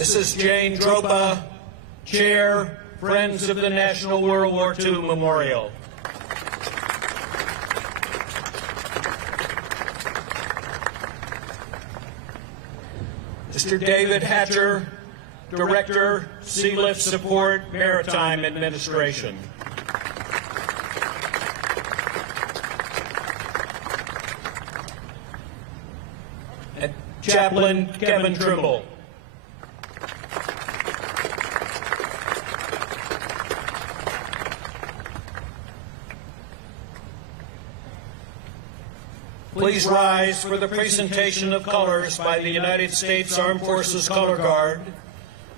This is Jane Dropa, Chair, Friends of the National World War II Memorial. Mr. David Hatcher, Director, Sealift Support, Maritime Administration. And Chaplain Kevin Trimble. Please rise for the presentation of colors by the United States Armed Forces Color Guard,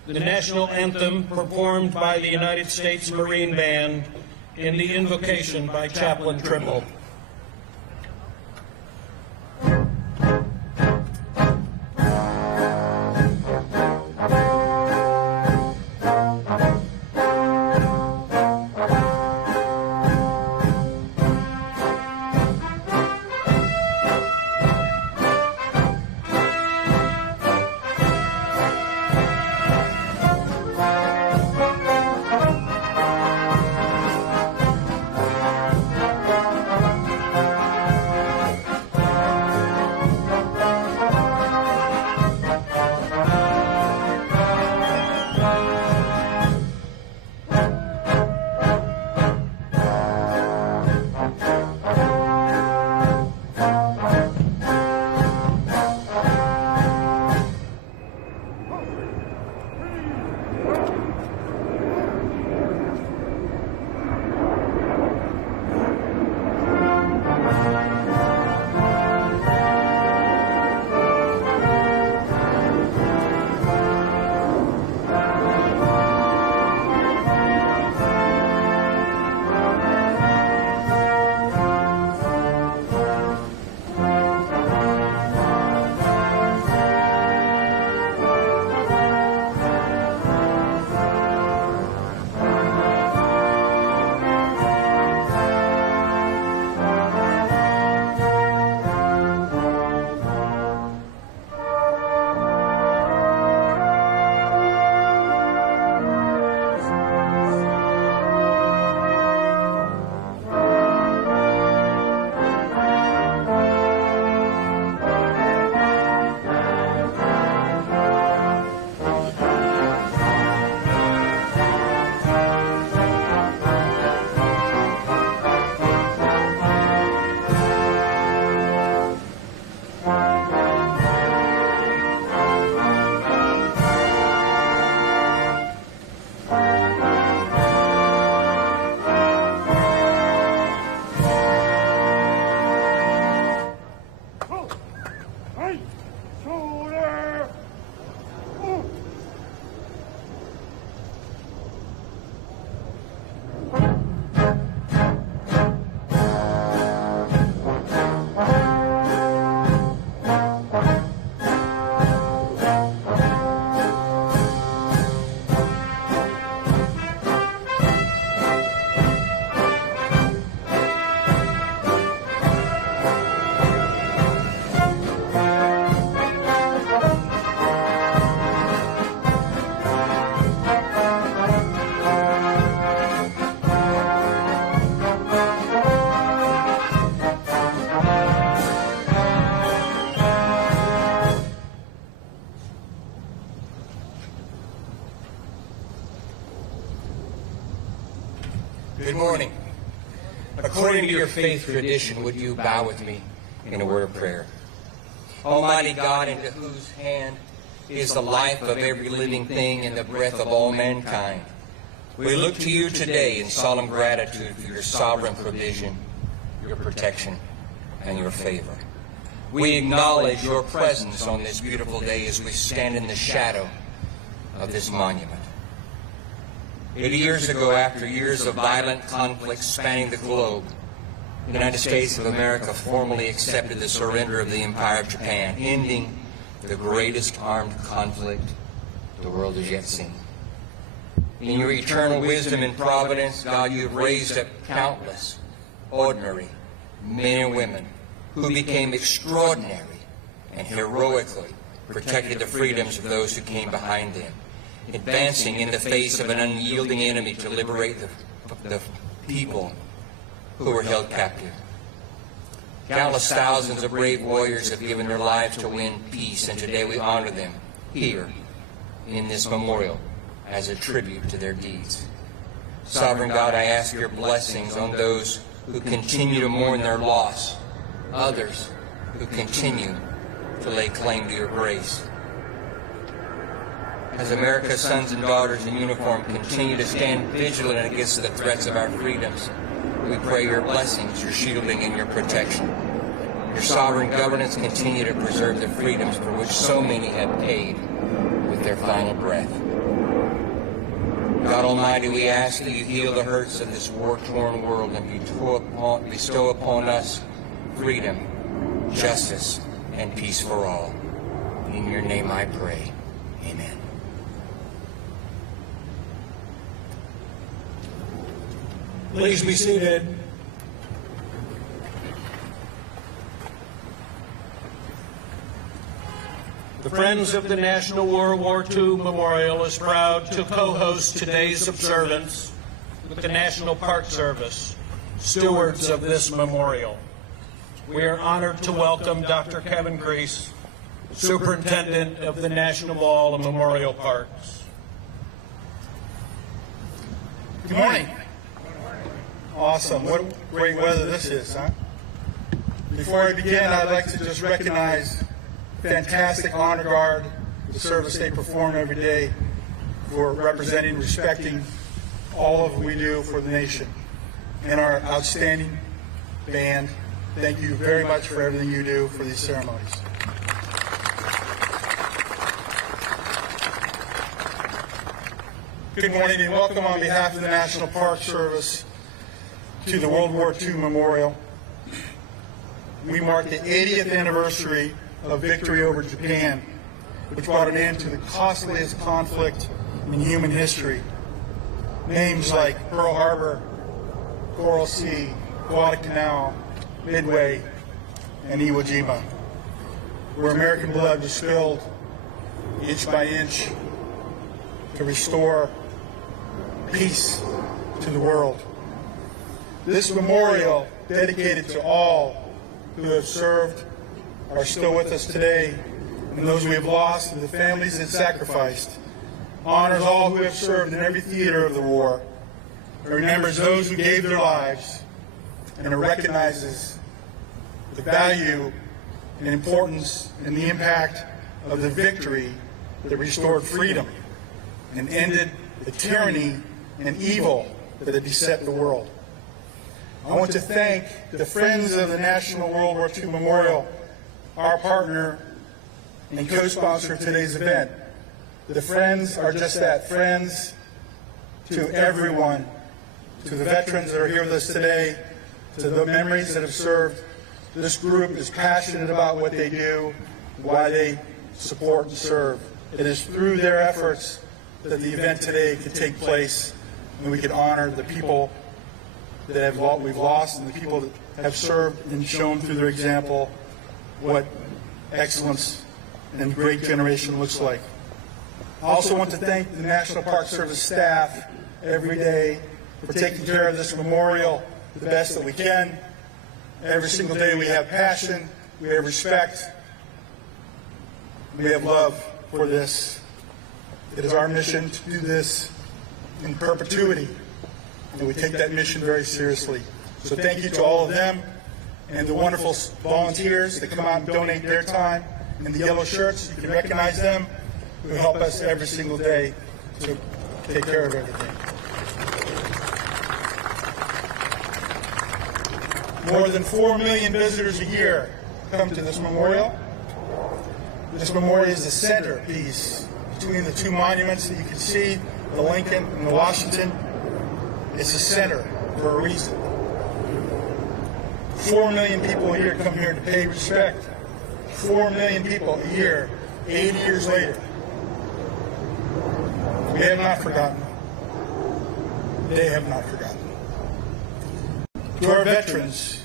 the national anthem performed by the United States Marine Band, and the invocation by Chaplain Trimble. Good morning. According to your faith tradition, would you bow with me in a word of prayer? Almighty God, into whose hand is the life of every living thing and the breath of all mankind, we look to you today in solemn gratitude for your sovereign provision, your protection, and your favor. We acknowledge your presence on this beautiful day as we stand in the shadow of this monument. 80 years ago, after years of violent conflict spanning the globe, the United States of America formally accepted the surrender of the Empire of Japan, ending the greatest armed conflict the world has yet seen. In your eternal wisdom and providence, God, you have raised up countless ordinary men and women who became extraordinary and heroically protected the freedoms of those who came behind them, advancing in the face of an unyielding enemy to liberate the people who were held captive. Countless thousands of brave warriors have given their lives to win peace, and today we honor them here in this memorial as a tribute to their deeds. Sovereign God, I ask your blessings on those who continue to mourn their loss, others who continue to lay claim to your grace. As America's sons and daughters in uniform continue to stand vigilant against the threats of our freedoms, we pray your blessings, your shielding, and your protection. Your sovereign governance continue to preserve the freedoms for which so many have paid with their final breath. God Almighty, we ask that you heal the hurts of this war-torn world and bestow upon us freedom, justice, and peace for all. In your name I pray. Amen. Please be seated. The Friends of the National World War II Memorial is proud to co-host today's observance with the National Park Service, stewards of this memorial. We are honored to welcome Dr. Kevin Crease, Superintendent of the National Mall and Memorial Parks. Good morning. Awesome. What great weather this is, huh? Before I begin, I'd like to just recognize the fantastic honor guard, the service they perform every day for representing, respecting all of what we do for the nation. And our outstanding band, thank you very much for everything you do for these ceremonies. Good morning and welcome on behalf of the National Park Service to the World War II Memorial. We mark the 80th anniversary of victory over Japan, which brought an end to the costliest conflict in human history. Names like Pearl Harbor, Coral Sea, Guadalcanal, Midway, and Iwo Jima, where American blood was spilled inch by inch to restore peace to the world. This memorial, dedicated to all who have served, are still with us today, and those we have lost, and the families that sacrificed, honors all who have served in every theater of the war, it remembers those who gave their lives, and it recognizes the value and importance and the impact of the victory that restored freedom and ended the tyranny and evil that had beset the world. I want to thank the Friends of the National World War II Memorial, our partner and co-sponsor of today's event. The Friends are just that, friends to everyone, to the veterans that are here with us today, to the memories that have served. This group is passionate about what they do, why they support and serve. It is through their efforts that the event today could take place, and we could honor the people that we've lost and the people that have served and shown through their example what excellence and great generation looks like. I also want to thank the National Park Service staff every day for taking care of this memorial the best that we can. Every single day we have passion, we have respect, we have love for this. It is our mission to do this in perpetuity, and we take that mission very seriously. So thank you to all of them and the wonderful volunteers that come out and donate their time in the yellow shirts. You can recognize them, who help us every single day to take care of everything. More than 4 million visitors a year come to this memorial. This memorial is the centerpiece between the two monuments that you can see, the Lincoln and the Washington. It's the center for a reason. 4 million people a year come here to pay respect. 4 million people a year, 80 years later. We have not forgotten. They have not forgotten. To our veterans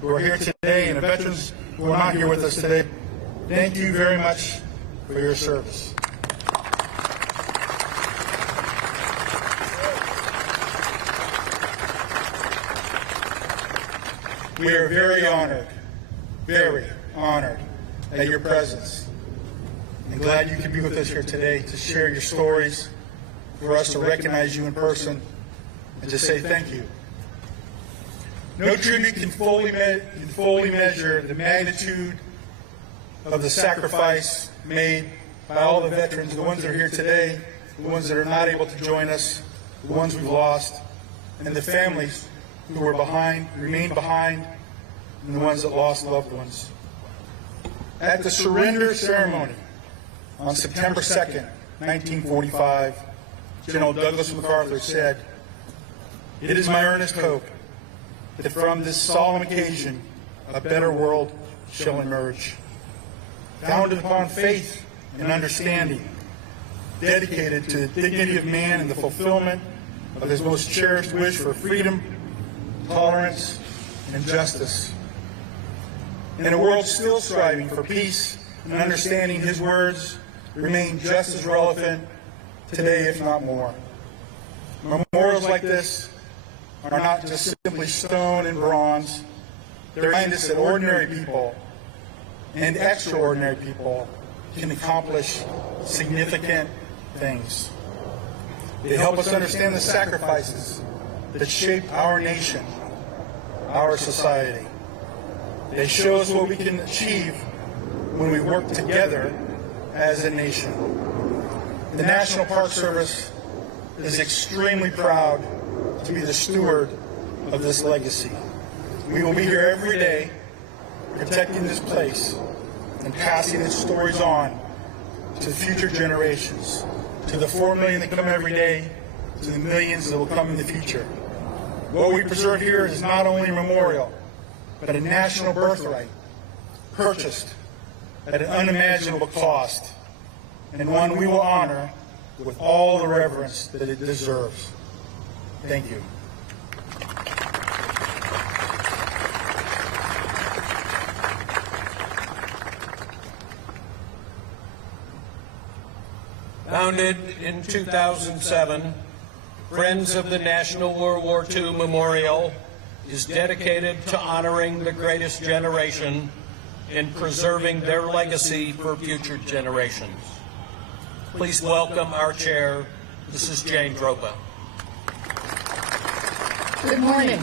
who are here today and the veterans who are not here with us today, thank you very much for your service. We are very honored at your presence, and glad you can be with us here today to share your stories, for us to recognize you in person, and to say thank you. No tribute can fully measure the magnitude of the sacrifice made by all the veterans, the ones that are here today, the ones that are not able to join us, the ones we've lost, and the families who were behind, remain behind, and the ones that lost loved ones. At the surrender ceremony on September 2nd, 1945, General Douglas MacArthur said, "It is my earnest hope that from this solemn occasion a better world shall emerge, founded upon faith and understanding, dedicated to the dignity of man and the fulfillment of his most cherished wish for freedom, tolerance, and justice. In a world still striving for peace and understanding, his words remain just as relevant today, if not more. Memorials like this are not just simply stone and bronze. They remind us that ordinary people and extraordinary people can accomplish significant things. They help us understand the sacrifices that shape our nation, our society. They show us what we can achieve when we work together as a nation. The National Park Service is extremely proud to be the steward of this legacy. We will be here every day protecting this place and passing its stories on to future generations, to the 4 million that come every day, to the millions that will come in the future. What we preserve here is not only a memorial, but a national birthright, purchased at an unimaginable cost, and one we will honor with all the reverence that it deserves. Thank you. Founded in 2007, Friends of the National World War II Memorial is dedicated to honoring the greatest generation and preserving their legacy for future generations. Please welcome our chair, Mrs. Jane Dropa. Good morning.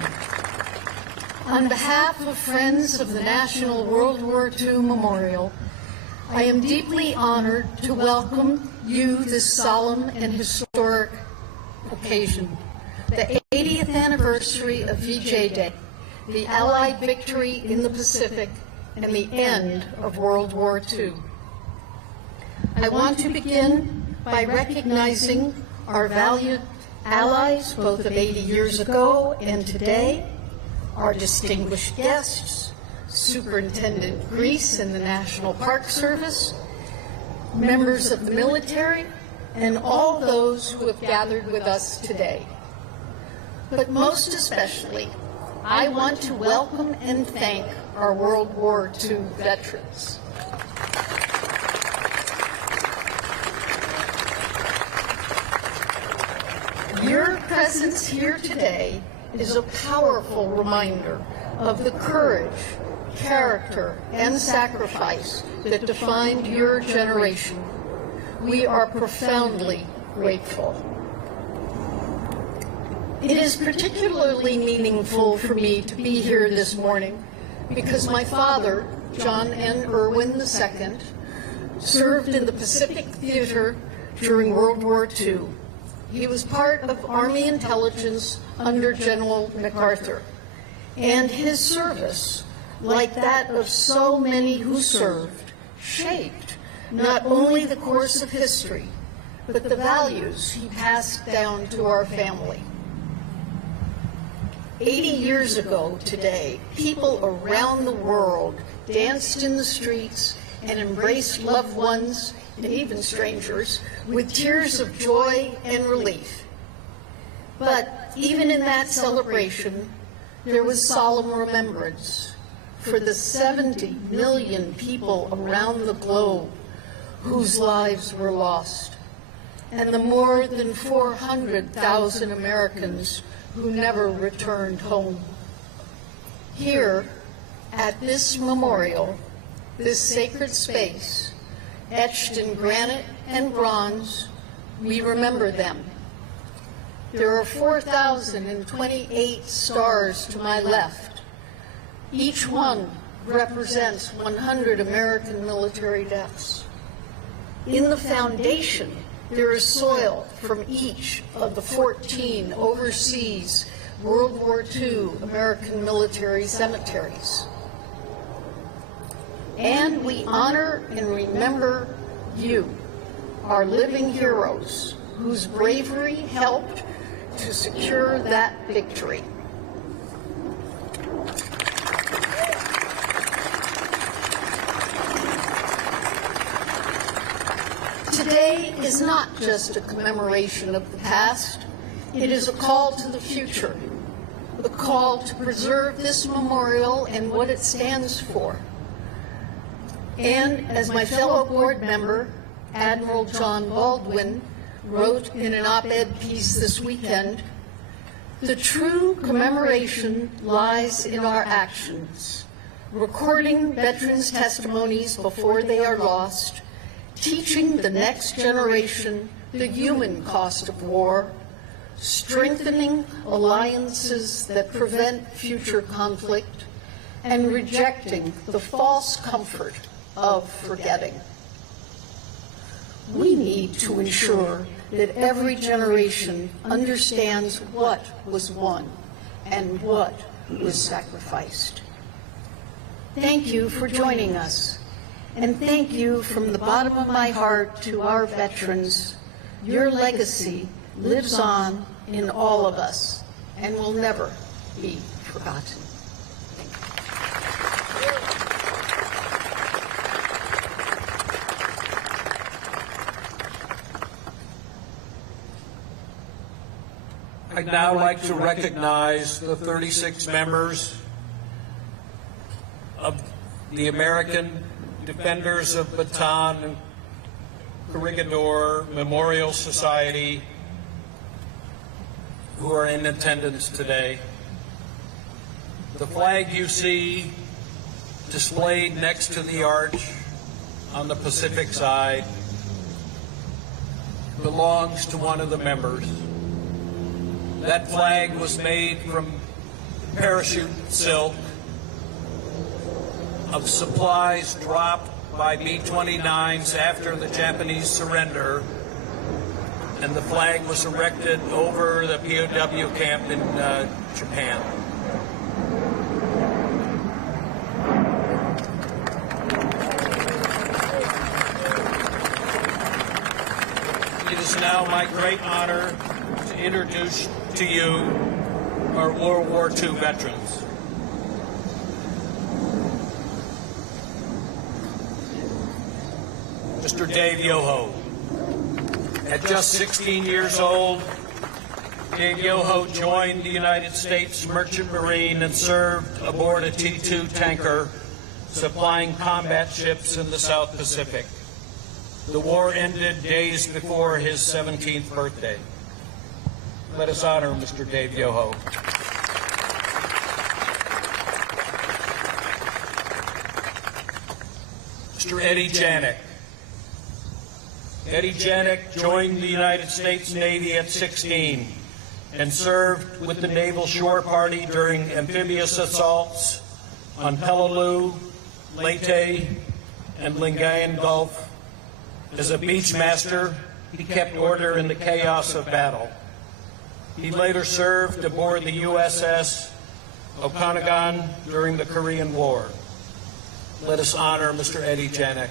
On behalf of Friends of the National World War II Memorial, I am deeply honored to welcome you this solemn and historic occasion, the 80th anniversary of VJ Day, the Allied victory in the Pacific, and the end of World War II. I want to begin by recognizing our valued allies, both of 80 years ago and today, our distinguished guests, Superintendent Grease and the National Park Service, members of the military, and all those who have gathered with us today. But most especially, I want to welcome and thank our World War II veterans. Your presence here today is a powerful reminder of the courage, character, and sacrifice that defined your generation. We are profoundly grateful. It is particularly meaningful for me to be here this morning because my father, John N. Irwin II, served in the Pacific Theater during World War II. He was part of Army intelligence under General MacArthur, and his service, like that of so many who served, shaped not only the course of history, but the values he passed down to our family. 80 years ago today, people around the world danced in the streets and embraced loved ones and even strangers with tears of joy and relief. But even in that celebration, there was solemn remembrance for the 70 million people around the globe whose lives were lost, and the more than 400,000 Americans who never returned home. Here, at this memorial, this sacred space, etched in granite and bronze, we remember them. There are 4,028 stars to my left. Each one represents 100 American military deaths. In the foundation, there is soil from each of the 14 overseas World War II American military cemeteries. And we honor and remember you, our living heroes, whose bravery helped to secure that victory. Today is not just a commemoration of the past, it is a call to the future, a call to preserve this memorial and what it stands for. And as my fellow board member, Admiral John Baldwin, wrote in an op-ed piece this weekend, the true commemoration lies in our actions, recording veterans' testimonies before they are lost, teaching the next generation the human cost of war, strengthening alliances that prevent future conflict, and rejecting the false comfort of forgetting. We need to ensure that every generation understands what was won and what was sacrificed. Thank you for joining us, and thank you from the bottom of my heart to our veterans. Your legacy lives on in all of us and will never be forgotten. I'd now like to recognize the 36 members of the American Defenders of Bataan and Corregidor Memorial Society who are in attendance today. The flag you see displayed next to the arch on the Pacific side belongs to one of the members. That flag was made from parachute silk of supplies dropped by B-29s after the Japanese surrender, and the flag was erected over the POW camp in Japan. It is now my great honor to introduce to you our World War II veterans. Mr. Dave Yoho. At just 16 years old, Dave Yoho joined the United States Merchant Marine and served aboard a T-2 tanker supplying combat ships in the South Pacific. The war ended days before his 17th birthday. Let us honor Mr. Dave Yoho. Mr. Eddie Janik. Eddie Janik joined the United States Navy at 16 and served with the Naval Shore Party during amphibious assaults on Peleliu, Leyte, and Lingayen Gulf. As a beachmaster, he kept order in the chaos of battle. He later served aboard the USS Okanagan during the Korean War. Let us honor Mr. Eddie Janik.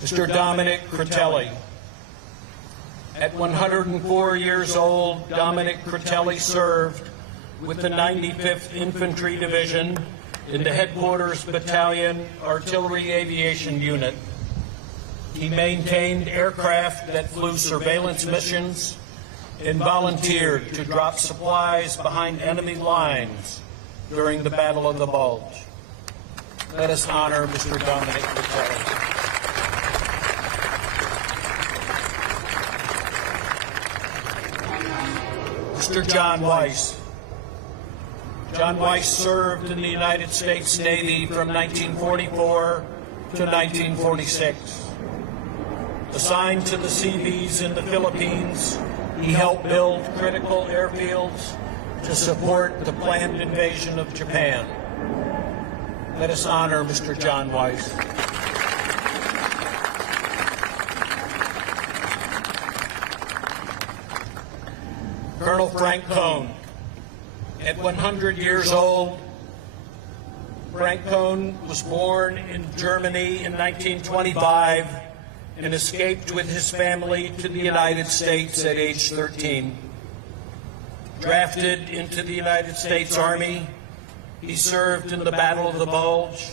Mr. Dominic Critelli. At 104 years old, Dominic Critelli served with the 95th Infantry Division in the Headquarters Battalion Artillery Aviation Unit. He maintained aircraft that flew surveillance missions and volunteered to drop supplies behind enemy lines during the Battle of the Bulge. Let us honor Mr. Dominic Vitelli. Mr. John Weiss. John Weiss served in the United States Navy from 1944 to 1946. Assigned to the Seabees in the Philippines, he helped build critical airfields to support the planned invasion of Japan. Let us honor Mr. John Weiss. Colonel Frank Cohn. At 100 years old, Frank Cohn was born in Germany in 1925 and escaped with his family to the United States at age 13. Drafted into the United States Army, he served in the Battle of the Bulge,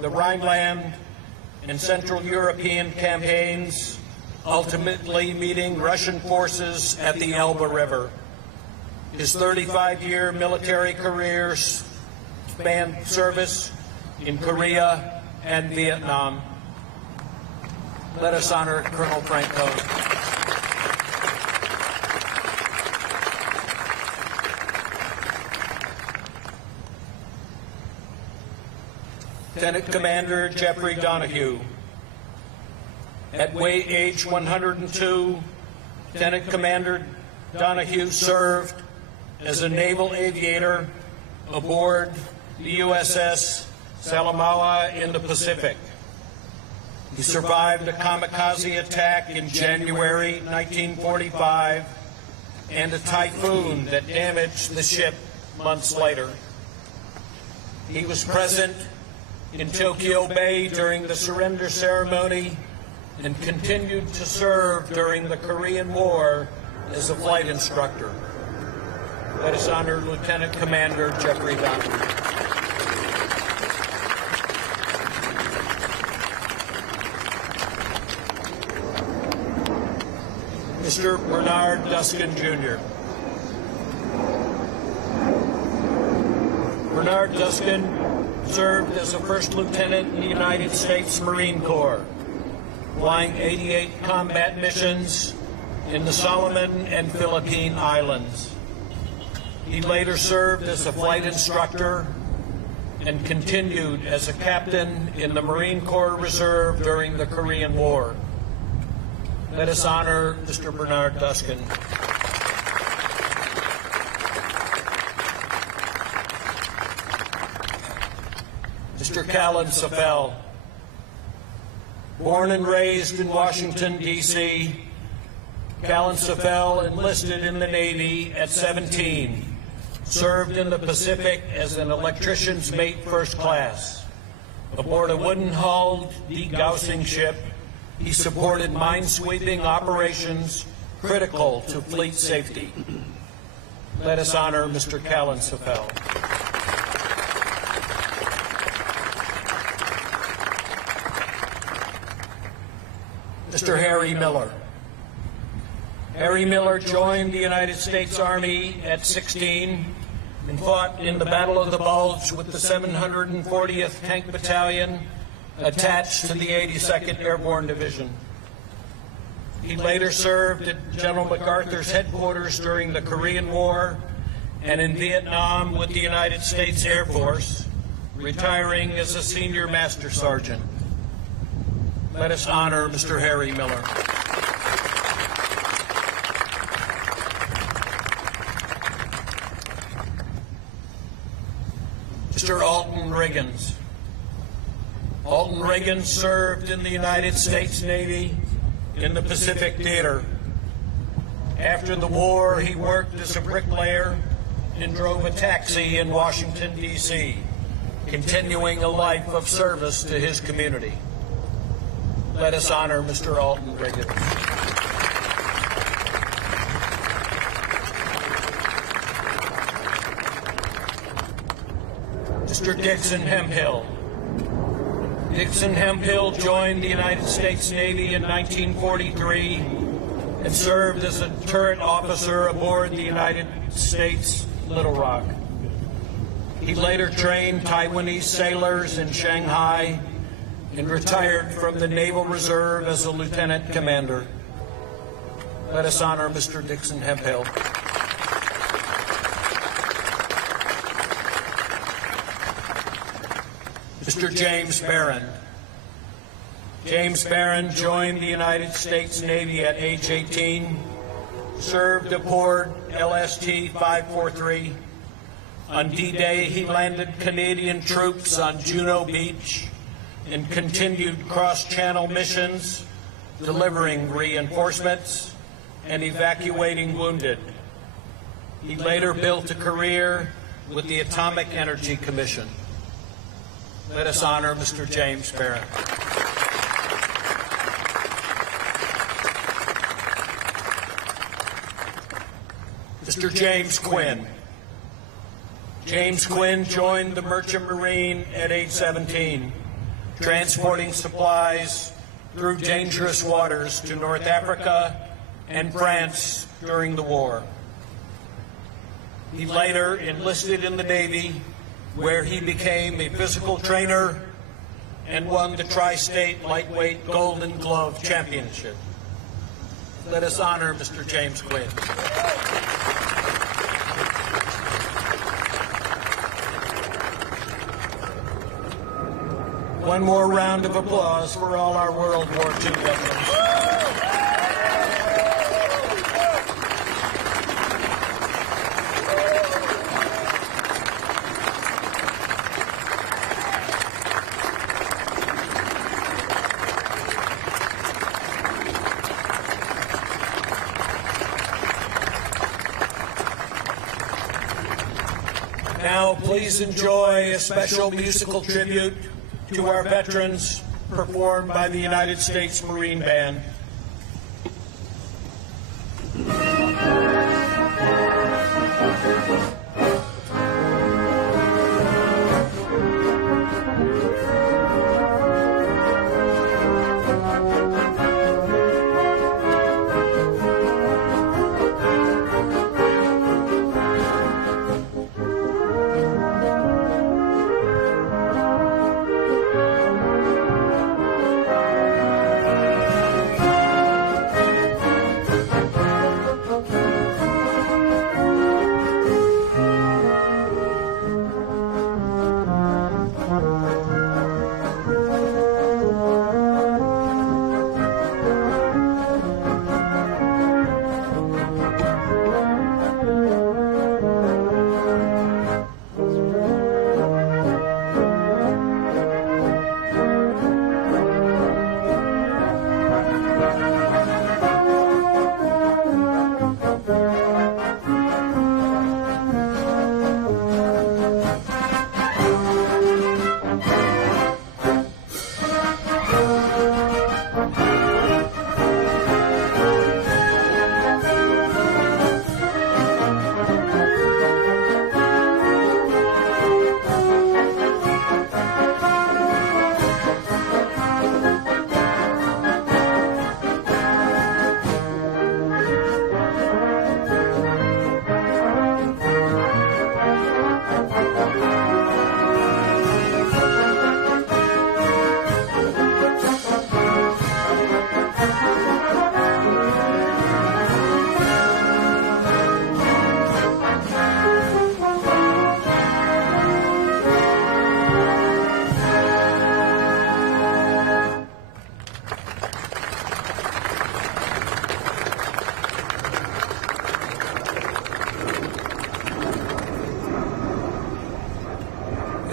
the Rhineland, and Central European campaigns, ultimately meeting Russian forces at the Elbe River. His 35-year military career spanned service in Korea and Vietnam. Let us honor Colonel Frank Cohn. Lieutenant Commander Jeffrey Donahue. At age 102, Lieutenant Commander Donahue served as a naval aviator aboard the USS Salamaua in the Pacific. He survived a kamikaze attack in January 1945 and a typhoon that damaged the ship months later. He was present in Tokyo Bay during the surrender ceremony and continued to serve during the Korean War as a flight instructor. Let us honor Lieutenant Commander Jeffrey Donahue. Mr. Bernard Duskin, Jr. Bernard Duskin served as a first lieutenant in the United States Marine Corps, flying 88 combat missions in the Solomon and Philippine Islands. He later served as a flight instructor and continued as a captain in the Marine Corps Reserve during the Korean War. Let us honor Mr. Bernard Duskin. Mr. Callan Safel. Born and raised in Washington, D.C., Callan Safel enlisted in the Navy at 17, served in the Pacific as an electrician's mate first class. Aboard a wooden-hulled degaussing ship, he supported mine-sweeping operations critical to fleet safety. Let us honor Mr. Callan Safel. Mr. Harry Miller. Harry Miller joined the United States Army at 16 and fought in the Battle of the Bulge with the 740th Tank Battalion attached to the 82nd Airborne Division. He later served at General MacArthur's headquarters during the Korean War and in Vietnam with the United States Air Force, retiring as a senior master sergeant. Let us honor Mr. Harry Miller. Mr. Alton Riggins. Alton Riggins served in the United States Navy in the Pacific Theater. After the war, he worked as a bricklayer and drove a taxi in Washington, D.C., continuing a life of service to his community. Let us honor Mr. Alton Riggins. Mr. Dixon Hemphill. Dixon Hemphill joined the United States Navy in 1943 and served as a turret officer aboard the United States Little Rock. He later trained Taiwanese sailors in Shanghai and retired from the Naval Reserve as a lieutenant commander. Let us honor Mr. Dixon Hemphill. Mr. James Barron. James Barron joined the United States Navy at age 18, served aboard LST 543. On D-Day, he landed Canadian troops on Juno Beach and continued cross-channel missions, delivering reinforcements and evacuating wounded. He later built a career with the Atomic Energy Commission. Let us honor Mr. James Barron. Mr. James Quinn. James Quinn joined the Merchant Marine at age 17, transporting supplies through dangerous waters to North Africa and France during the war. He later enlisted in the Navy, where he became a physical trainer and won the Tri-State Lightweight Golden Glove Championship. Let us honor Mr. James Quinn. One more round of applause for all our World War II veterans. Now, please enjoy a special musical tribute to our veterans, performed by the United States Marine Band.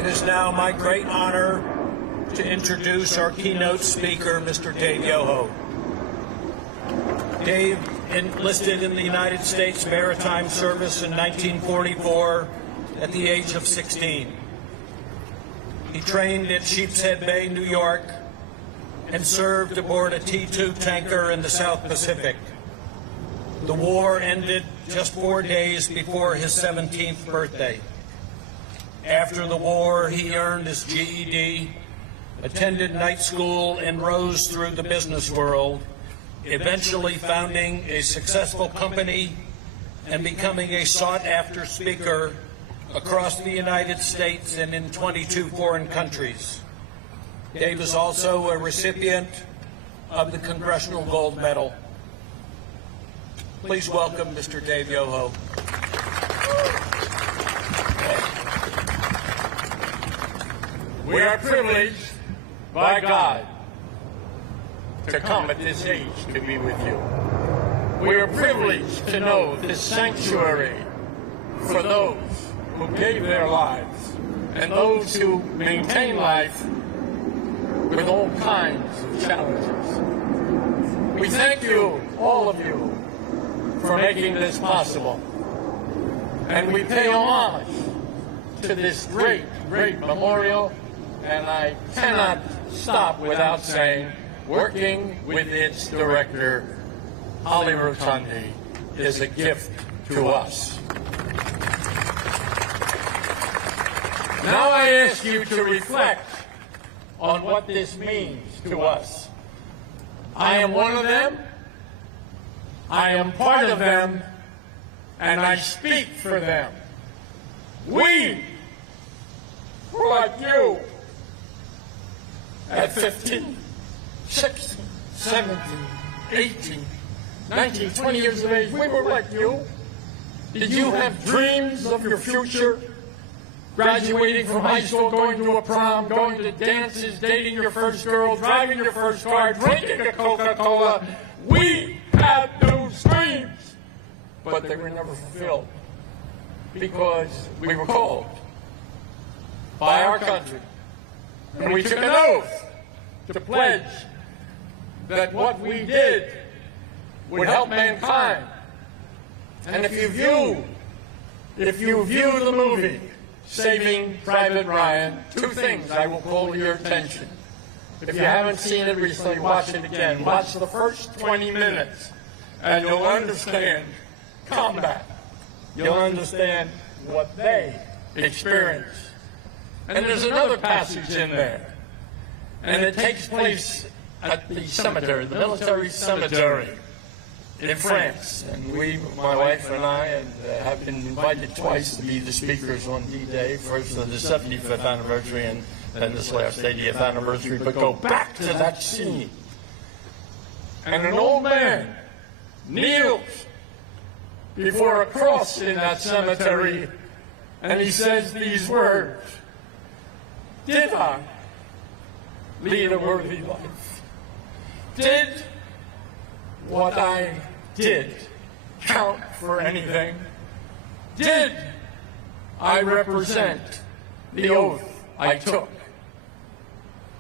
It is now my great honor to introduce our keynote speaker, Mr. Dave Yoho. Dave enlisted in the United States Maritime Service in 1944 at the age of 16. He trained at Sheepshead Bay, New York, and served aboard a T-2 tanker in the South Pacific. The war ended just 4 days before his 17th birthday. After the war, he earned his GED, attended night school, and rose through the business world, eventually founding a successful company and becoming a sought-after speaker across the United States and in 22 foreign countries. Dave is also a recipient of the Congressional Gold Medal. Please welcome Mr. Dave Yoho. We are privileged by God to come at this age to be with you. We are privileged to know this sanctuary for those who gave their lives and those who maintain life with all kinds of challenges. We thank you, all of you, for making this possible. And we pay homage to this great, great memorial, and I cannot stop without saying, working with its director, Holly Rotundi, is a gift to us. Now I ask you to reflect on what this means to us. I am one of them, I am part of them, and I speak for them. We were like you at 15, 16, 17, 18, 19, 20 years of age. We were like you. Did you have dreams of your future? Graduating from high school, going to a prom, going to dances, dating your first girl, driving your first car, drinking a Coca-Cola. We had those dreams, but they were never fulfilled because we were called by our country. And we took an oath to pledge that what we did would help mankind. And if you view the movie, Saving Private Ryan, two things I will call to your attention. If you haven't seen it recently, watch it again. Watch the first 20 minutes, and you'll understand combat. You'll understand what they experienced. And there's another passage in there, and it takes place at the cemetery, the military cemetery in France. And we, my wife and I, have been invited twice to be the speakers on D-Day, first on the 75th anniversary and then this last 80th anniversary, but go back to that scene. And an old man kneels before a cross in that cemetery, and he says these words, "Did I lead a worthy life? Did what I did count for anything? Did I represent the oath I took?"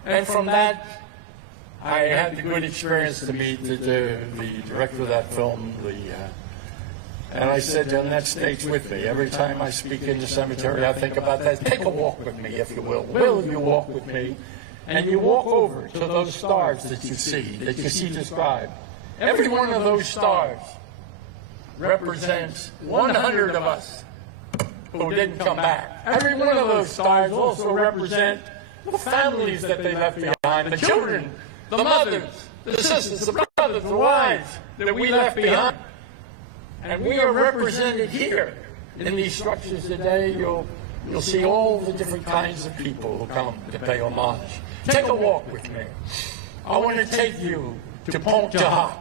And from that, I had the good experience to meet the director of that film, and I said, and that stays with me. Every time I speak in the cemetery, I think about that. Take a walk with me, if you will. Will you walk with me? And you walk over to those stars that you see described. Every one of those stars represents 100 of us who didn't come back. Every one of those stars also represent the families that they left behind, the children, the mothers, the sisters, the brothers, the wives that we left behind. And we are represented here in these structures today. You'll see all the different kinds of people who come to pay homage. Take a walk with me. I want to take you to Pont de Hoc.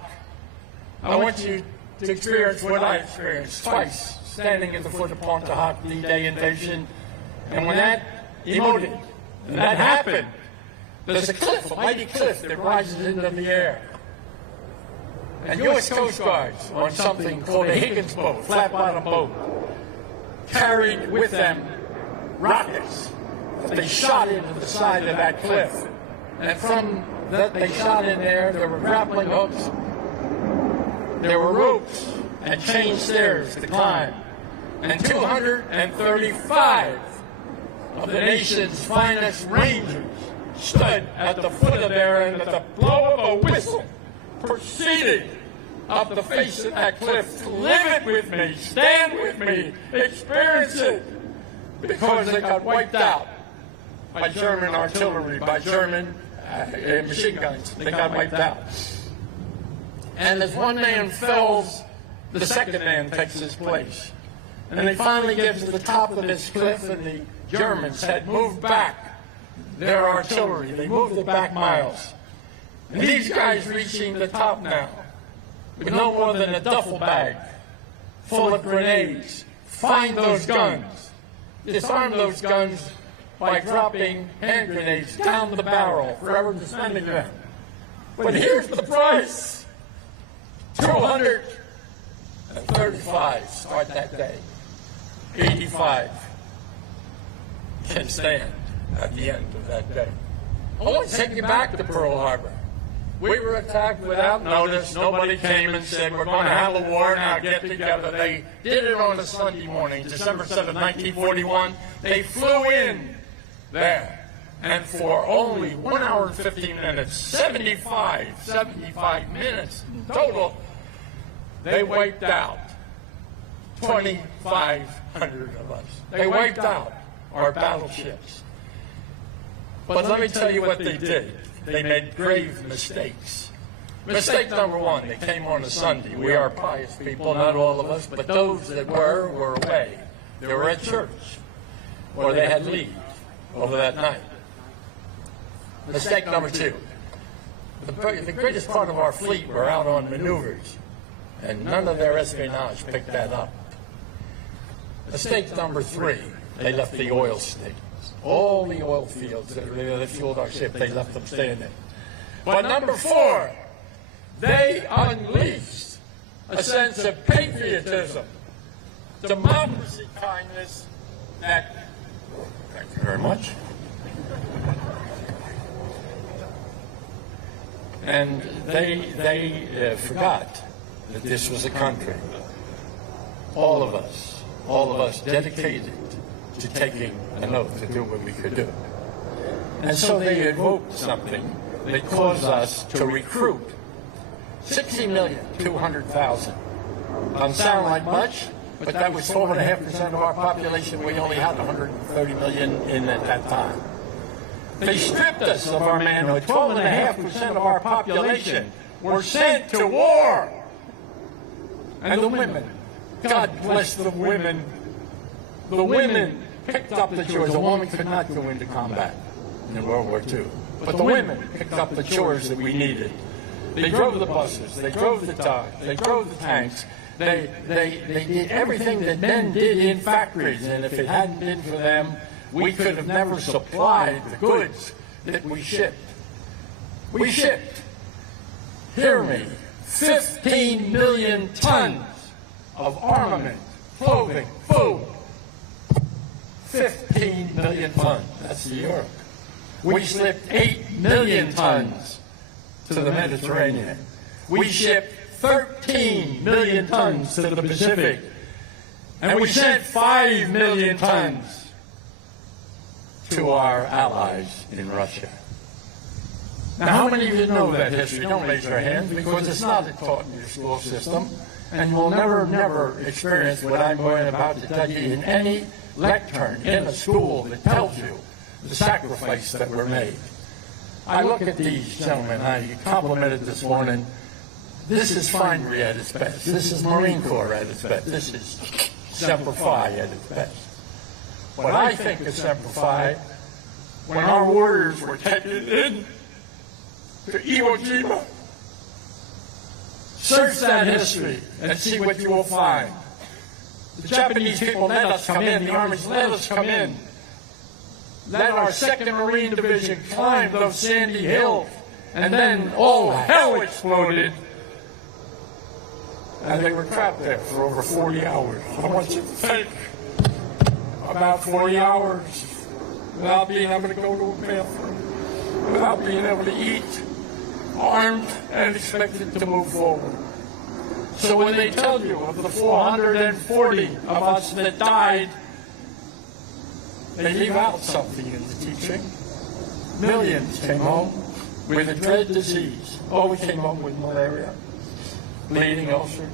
I want you to experience what I experienced twice, standing at the foot of Pont de Hoc, the D-Day invasion. And when that emoted, and that happened, there's a cliff, a mighty cliff that rises into the air. And U.S. Coast Guards on something called a Higgins boat, flat-bottom boat, carried with them rockets that they shot into the side of that cliff. And from that they shot in there were grappling hooks, there were ropes and chain stairs to climb. And 235 of the nation's finest Rangers stood at the foot of there, and at the blow of a whistle proceeded up the face of that cliff to live it with me, stand with me, experience it, because they got wiped out by German artillery, by German machine guns. They got wiped out. And as one man falls, the second man takes his place. And they finally get to the top of this cliff, and the Germans had moved back their artillery. They moved it back miles. And these guys reaching the top now with no more than a duffel bag full of grenades, find those guns, disarm those guns by dropping hand grenades down the barrel, forever defending them. But here's the price. 235 start that day. 85 can stand at the end of that day. I want to take you back to Pearl Harbor. We were attacked without notice. Nobody came and said, we're going to have a war, now get together. They did it on a Sunday morning, December 7, 1941. They flew in there. And for only 1 hour and 15 minutes, 75 minutes total, they wiped out 2,500 of us. They wiped out our battleships. But let me tell you what they did. They made grave mistakes. Mistake number one, they came on a Sunday. We are pious people, not all of us, but those that were away. They were at church, or they had leave over that night. Mistake number two, the greatest part of our fleet were out on maneuvers, and none of their espionage picked that up. Mistake number three, they left the oil stations. All the oil fields that fueled our ship, they left them standing. But number four, they unleashed a sense of patriotism, democracy, kindness, that, thank you very much. And they forgot that this was a country, all of us dedicated to taking an oath to do what we could do. And so they invoked something that caused us to recruit 60,200,000. Doesn't sound like much, but that was 12.5% of our population. We only had 130 million in at that time. They stripped us of our manhood. 12.5% of our population were sent to war. And the women, God bless the women. The women picked up the chores. A woman could not go into combat in World War II. But the women picked up the chores that we needed. They drove the buses. They drove the trucks. They drove the tanks. They did everything that men did in factories. And if it hadn't been for them, we could have never supplied the goods that we shipped. We shipped, hear me, 15 million tons of armament, clothing, food. 15 million tons. That's Europe. We shipped 8 million tons to the Mediterranean. We shipped 13 million tons to the Pacific. And we sent 5 million tons to our allies in Russia. Now, how many of you know that history? Don't raise your hands, because it's not taught in your school system, and you'll never experience what I'm about to tell you in any lectern in a school that tells you the sacrifice that were made. I look at these gentlemen. I complimented this morning. This is finery at its best. This is Marine Corps at its best. This is Semper Fi at its best. What I think of Semper Fi, when our warriors were taken in to Iwo Jima, search that history and see what you will find. The Japanese people let us come in. The armies let us come in. Let our 2nd Marine Division climb those sandy hills. And then all hell exploded. And they were trapped there for over 40 hours. I want you to think about 40 hours without being able to go to a bathroom, without being able to eat, armed and expected to move forward. So when they tell you of the 440 of us that died, they leave out something in the teaching. Millions came home with a dread disease. Oh, we came home with malaria, bleeding ulcers.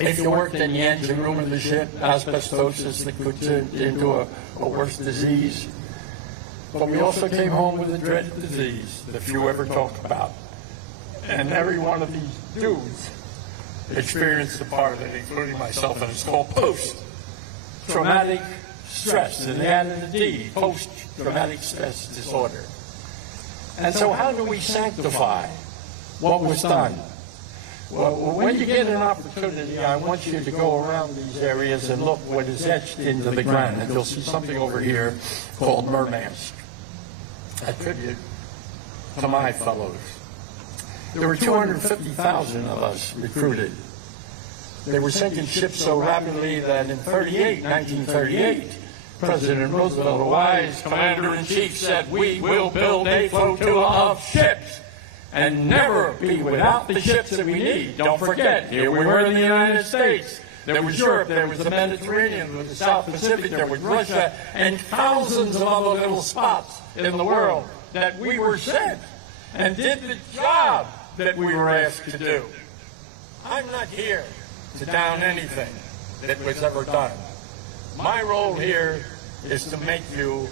If you worked in the engine room of the ship, asbestosis that could turn into a worse disease. But we also came home with a dreaded disease that few ever talk about. And every one of these dudes experienced a part of it, including myself, and it's called post-traumatic stress, and they added a D, post-traumatic stress disorder. And so how do we sanctify what was done? Well, when you get an opportunity, I want you to go around these areas and look what is etched into the granite. You'll see something over here called Murmansk, a tribute to my fellows. There were 250,000 of us recruited. They were sinking ships so rapidly that in 1938, President Roosevelt, a wise commander-in-chief, said, "We will build a flotilla of ships and never be without the ships that we need." Don't forget, here we were in the United States. There was Europe, there was the Mediterranean, there was the South Pacific, there was Russia, and thousands of other little spots in the world that we were sent and did the job that we were asked to do. I'm not here to down anything that was ever done. My role here is to make you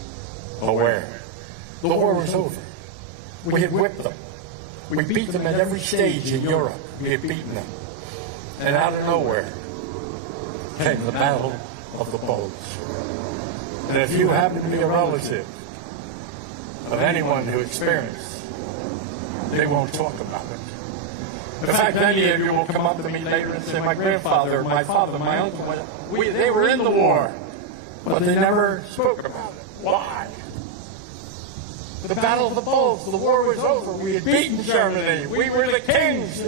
aware. The war was over. We had whipped them. We beat them at every stage in Europe. We had beaten them. And out of nowhere came the Battle of the Bulge. And if you happen to be a relative of anyone who experienced, they won't talk about it. In fact, many of you will come up to me later and say, "My grandfather, my father, my uncle, they were in the war," but they never spoke about it. Why? The Battle of the Bulge, the war was over. We had beaten Germany. We were the kings.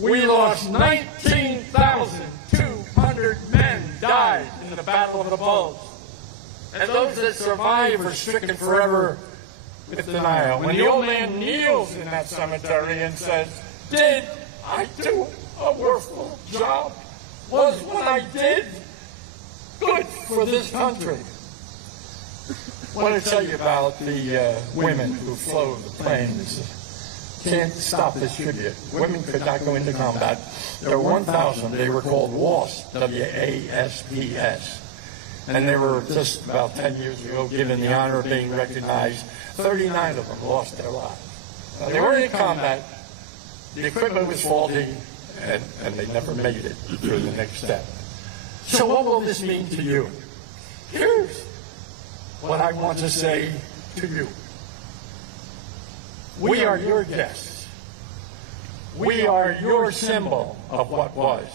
We lost 19,200 men died in the Battle of the Bulge. And those that survive are stricken forever with denial. When the old man kneels in that cemetery and says, "Did I do a worthwhile job? Was what I did good for this country?" I want to tell you about the women who flew the planes. Can't stop this tribute. Women could not go into combat. There were 1,000. They were called WASP, W-A-S-P-S. And they were just about 10 years ago given the honor of being recognized. 39 of them lost their lives. Now, they were in combat. The equipment was faulty, and they never made it through the next step. So what will this mean to you? Here's what I want to say to you. We are your guests. We are your symbol of what was.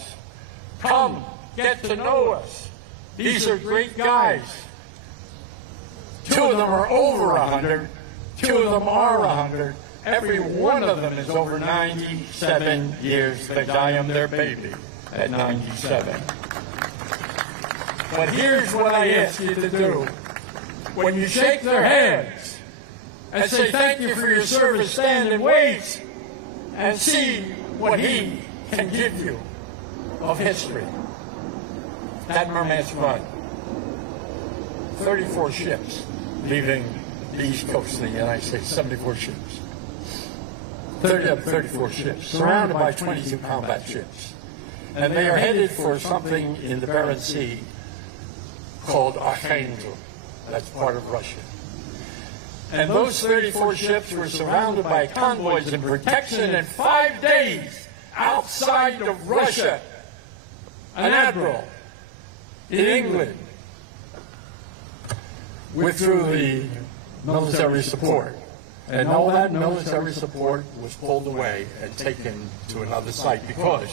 Come, get to know us. These are great guys. 2 of them are over 100. 2 of them are 100. Every one of them is over 97 years. They die on their baby at 97. But here's what I ask you to do. When you shake their hands and say thank you for your service, stand and wait and see what he can give you of history. That Murmansk run. 34 ships leaving the east coast of the United States, 74 ships. 34 ships, surrounded by 22 combat ships. And they are headed for something in the Barents Sea called Archangel. That's part of Russia. And those 34 ships were surrounded by convoys and protection in 5 days outside of Russia. An admiral in England withdrew the military support. And all that military support was pulled away and taken to another site because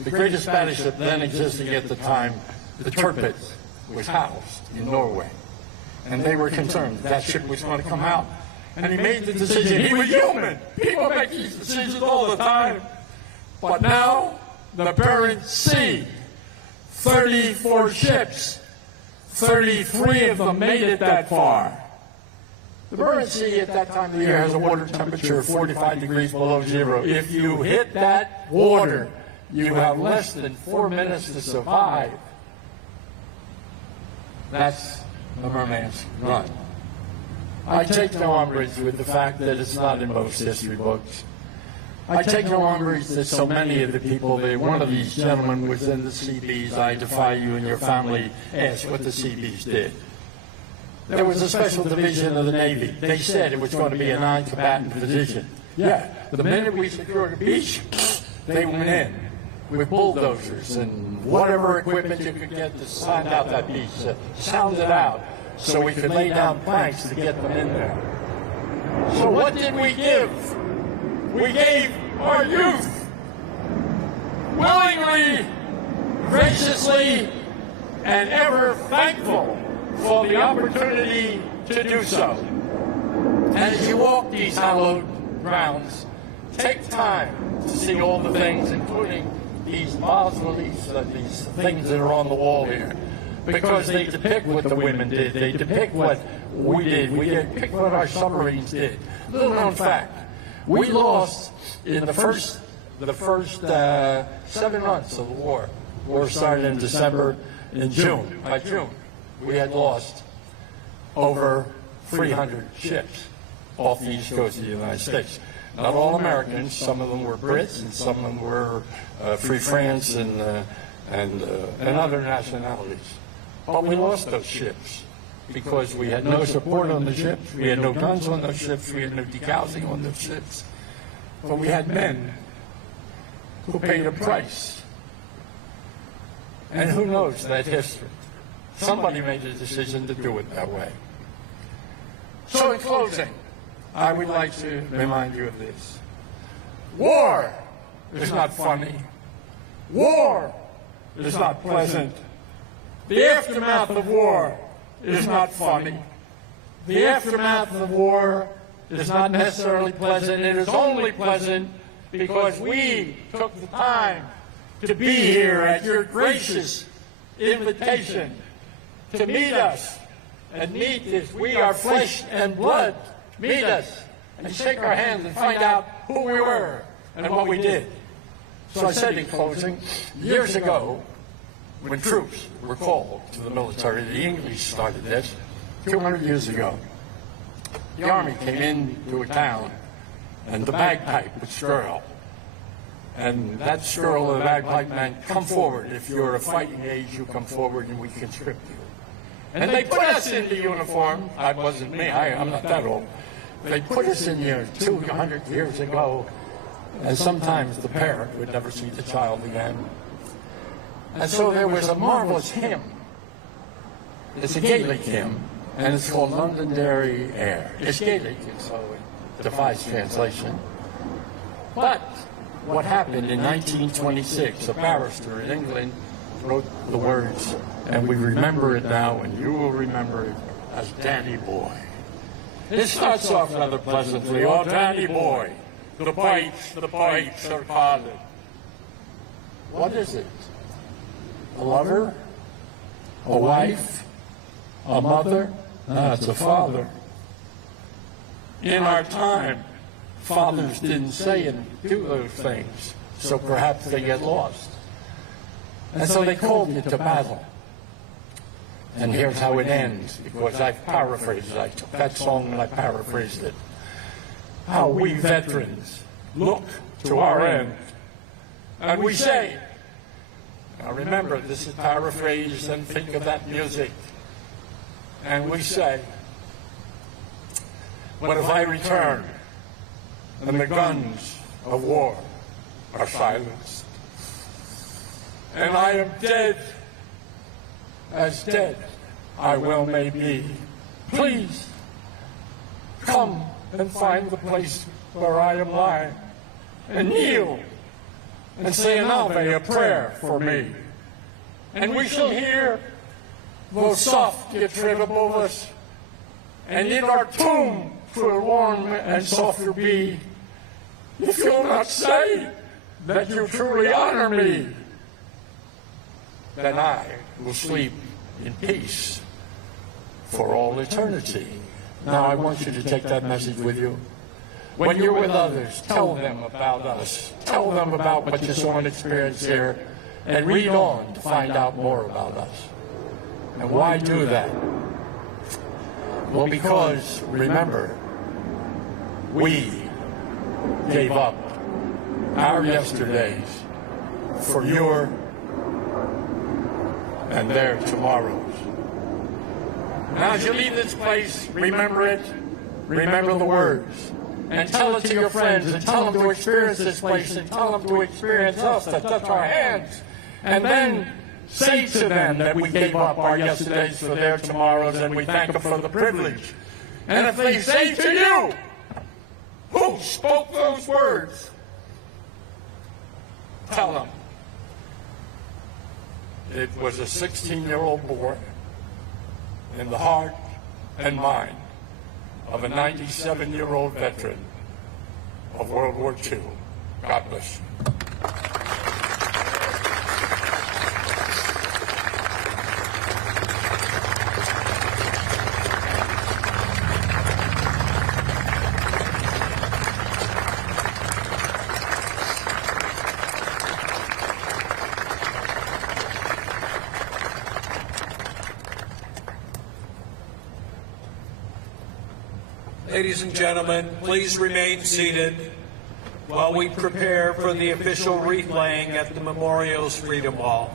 the greatest battleship then existing at the time, the Tirpitz, was housed in Norway. And they were concerned that ship was going to come out. And he made the decision. He was human. People make these decisions all the time. But now, the Barents Sea, 34 ships, 33 of them made it that far. The Barents Sea at that time of the year has a water temperature of 45 degrees below zero. If you hit that water, you have less than 4 minutes to survive. That's the Murmansk run. I take no umbrage with the fact that it's not in most history books. I take no umbrage that so many of the people, one of these gentlemen was in the Seabees. I defy you and your family ask what the Seabees did. There was a special division of the Navy. They said it was going to be a non-combatant division. Yeah, the minute we secured a beach, they went in with bulldozers and whatever equipment you could get to sand out that beach, sound it out, so we could lay down planks to get them in there. So what did we give? We gave our youth, willingly, graciously, and ever thankful for the opportunity to do so. And as you walk these hallowed grounds, take time to see all the things, including these bas-reliefs, these things that are on the wall here, because they depict what the women did. They depict what we did. We depict what our submarines did. Little known fact: we lost in the first 7 months of the war. War started in December. In June, by June, we had lost over 300 ships off the east coast of the United States. Not all Americans. Some of them were Brits, and some of them were Free France and other nationalities. But we lost those ships because we had no support on the ships, we had no guns on those ships, we had no degassing on those ships. But we had men who paid a price. And who knows that history? Somebody made the decision to do it that way. So in closing, I would like to remind you of this. War is not funny. War is not pleasant. The aftermath of war is not funny. The aftermath of war is not necessarily pleasant. It is only pleasant because we took the time to be here at your gracious invitation to meet us and meet this. We are flesh and blood. Meet us and shake our hands and find out who we were and what we did. So I said in closing, years ago, when troops were called to the military, the English started this 200 years ago. The army came into a town and the bagpipe would skirl. And that skirl of the bagpipe meant, come forward. If you're of fighting age, you come forward and we conscript you. And they put us into uniform. That wasn't me. I'm not that old. They put us in here 200 years ago, and sometimes the parent would never see the child again. And so there was a marvelous hymn. It's a Gaelic hymn, and it's called Londonderry Air. It's Gaelic, and so it defies translation. But what happened in 1926, a barrister in England wrote the words, and we remember it now, and you will remember it as Danny Boy. It starts off rather pleasantly. Oh, Danny Boy, the pipes are parted. What is it? A lover? A wife? A mother? No, it's a father. In our time, fathers didn't say and do those things, so perhaps they get lost. And so they called you to battle. And here's how it ends, because I've paraphrased it. I took that song and I paraphrased it. How we veterans look to our end. And we say, now remember, this is paraphrased, and think of that music. And we say, what if I return and the guns of war are silenced? And I am dead, as dead I well may be. Please, come and find the place where I am lying, and kneel, and say an Ave, a prayer for me. And we shall hear those soft get tread above us, and in our tomb 'twill warm and softer be, if you'll not say that you truly honor me. Then I will sleep in peace for all eternity. Now I want you to take that message with you. When you're with others, tell them about us. Tell them about what you saw and experienced here, and read on to find out more about us. And why do that? Well, because, remember, we gave up our yesterdays for your and their tomorrows. Now, as you leave this place, remember it, remember the words, and tell it to your friends, and tell them to experience this place, and tell them to experience us, to touch our hands, and then say to them that we gave up our yesterdays for their tomorrows, and we thank them for the privilege. And if they say to you, who spoke those words, tell them it was a 16-year-old boy in the heart and mind of a 97-year-old veteran of World War II. God bless you. Ladies and gentlemen, please remain seated while we prepare for the official wreath laying at the memorial's Freedom Wall.